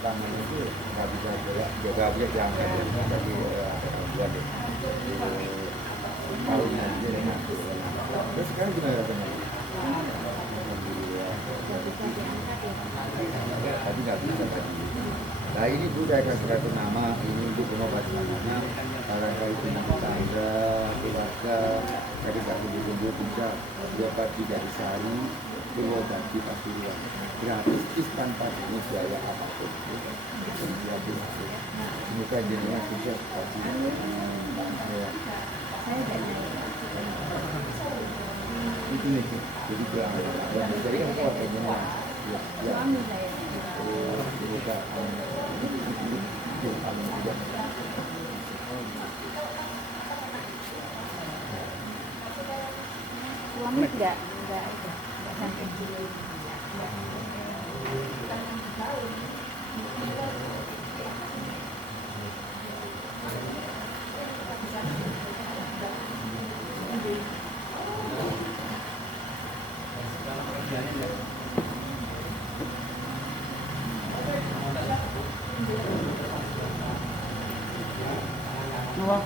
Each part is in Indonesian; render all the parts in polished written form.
tangan itu nggak bisa jaga dia diangkat dari buat parunya dia dengan terus sekarang gimana rasanya? Tadi nggak bisa tadi. Nah ini Bu saya kasih satu nama, ini Bu mau kasih namanya barangkali punya tetangga, keluarga, jadi nggak tunggu-tunggu bisa 2 kali 3 hari Purwodadi Pasuruan gratis tanpa ini biaya apapun. Gratis. Semoga jenengan sukses pasti. Ya. Itu nih, jadi bilang, jadi kan keluarganya. Ya, ya. Semoga suami enggak sampai Wah.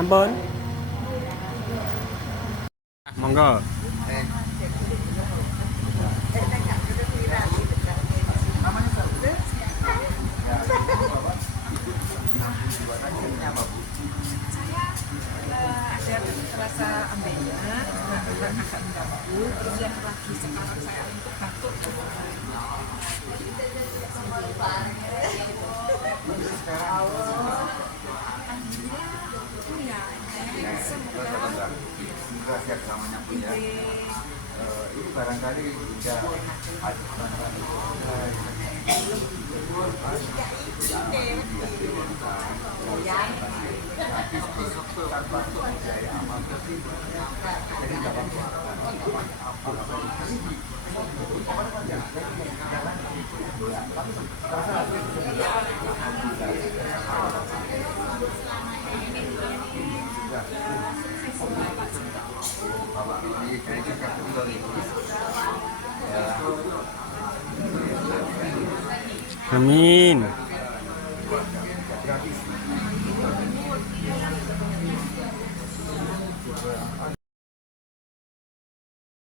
Sampun. Monggo. Saya ada rasa ambeien, agak mengganggu, terus yang lagi sekarang saya untuk batuk. Semoga siap selamanya pun ya. Ini barangkali tidak Amin.